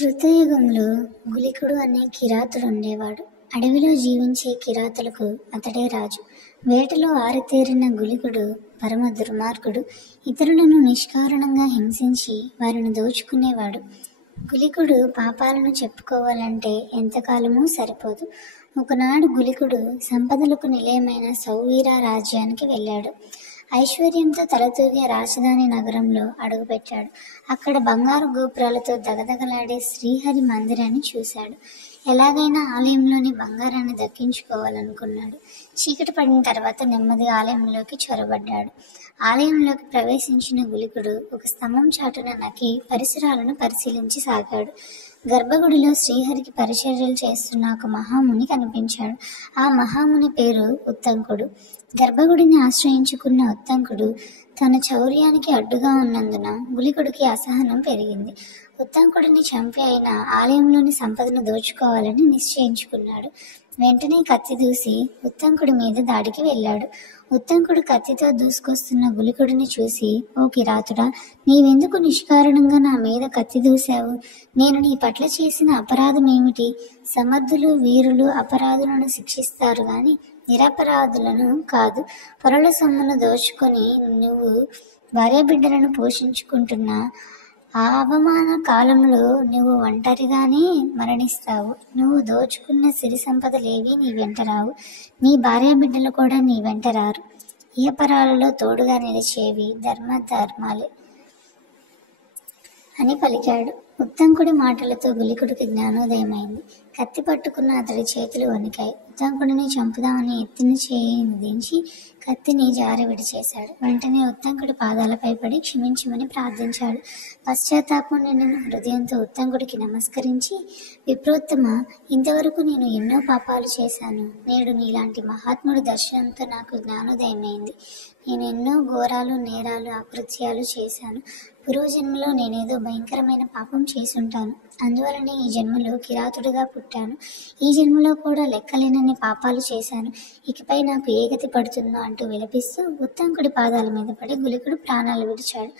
కృతయుగంలో గుళికుడు అనే కిరాతుడు ఉండేవాడు. అడవిలో జీవించే కిరాతులకు అతడే రాజు. వేటలో ఆరితేరిన గుళికుడు పరమ దుర్మార్గుడు. ఇతరులను నిష్కారణంగా హింసించి వారిని దోచుకునేవాడు. గుళికుడు పాపాలను చెప్పుకోవాలంటే ఎంతకాలమూ సరిపోదు. ఒకనాడు గుళికుడు సంపదలకు నిలయమైన సౌవీర రాజ్యానికి వెళ్ళాడు. ఐశ్వర్యంతో తలతూగే రాజధాని నగరంలో అడుగుపెట్టాడు. అక్కడ బంగారు గోపురాలతో దగదగలాడే శ్రీహరి మందిరాన్ని చూశాడు. ఎలాగైనా ఆలయంలోని బంగారాన్ని దక్కించుకోవాలనుకున్నాడు. చీకటి పడిన తర్వాత నెమ్మదిగా ఆలయంలోకి చొరబడ్డాడు. ఆలయంలోకి ప్రవేశించిన గుళికుడు ఒక స్తంభం చాటున నక్కి పరిసరాలను పరిశీలించి సాగాడు. గర్భగుడిలో శ్రీహరికి పరిచర్యలు చేస్తున్న ఒక మహాముని కనిపించాడు. ఆ మహాముని పేరు ఉత్తంకుడు. గర్భగుడిని ఆశ్రయించుకున్న ఉత్తంకుడు తన చౌర్యానికి అడ్డుగా ఉన్నందున గుళికుడికి అసహనం పెరిగింది. ఉత్తంకుడిని చంపి అయినా ఆలయంలోని సంపదను దోచుకోవాలని నిశ్చయించుకున్నాడు. వెంటనే కత్తి దూసి ఉత్తంకుడి మీద దాడికి వెళ్ళాడు. ఉత్తంకుడు కత్తితో దూసుకొస్తున్న గుళికుడిని చూసి, ఓ కిరాతుడా, నీవెందుకు నిష్కారణంగా నా మీద కత్తి దూశావు? నేను నీ పట్ల చేసిన అపరాధం ఏమిటి? సమర్థులు వీరులు అపరాధులను శిక్షిస్తారు గాని నిరపరాధులను కాదు. పరుల సొమ్మును దోచుకొని నువ్వు భార్యాబిడ్డలను పోషించుకుంటున్నా ఆ అవమాన కాలంలో నువ్వు ఒంటరిగానే మరణిస్తావు. నువ్వు దోచుకున్న సిరి సంపదలేవి నీ వెంట రావు. నీ భార్యాబిడ్డలు కూడా నీ వెంట రారు. ఇహపరాలలో తోడుగా నిలిచేవి ధర్మాలే అని పలికాడు. ఉత్తంకుడి మాటలతో గుళికుడికి జ్ఞానోదయమైంది. కత్తి పట్టుకున్న అతడి చేతులు వణికాయి. ఉత్తంకుడిని చంపుదామని ఎత్తిన చేయిని దించి కత్తిని జారి విడిచేశాడు. వెంటనే ఉత్తంకుడి పాదాలపై పడి క్షమించమని ప్రార్థించాడు. పశ్చాత్తాపం నిండిన హృదయంతో ఉత్తంకుడికి నమస్కరించి, విప్రోత్తమ, ఇంతవరకు నేను ఎన్నో పాపాలు చేశాను. నేడు నీలాంటి మహాత్ముడి దర్శనంతో నాకు జ్ఞానోదయమైంది. నేను ఎన్నో ఘోరాలు, నేరాలు, అకృత్యాలు చేశాను. పూర్వజన్మలో నేనేదో భయంకరమైన పాపం చేసుంటాను. అందువలనే ఈ జన్మలో కిరాతుడిగా పుట్టాను. ఈ జన్మలో కూడా లెక్కలేనన్ని పాపాలు చేశాను. ఇకపై నాకు ఏ గతి పడుతుందో అంటూ విలపిస్తూ ఉత్తంకుడి పాదాల మీద పడి గుళికుడు ప్రాణాలు విడిచాడు.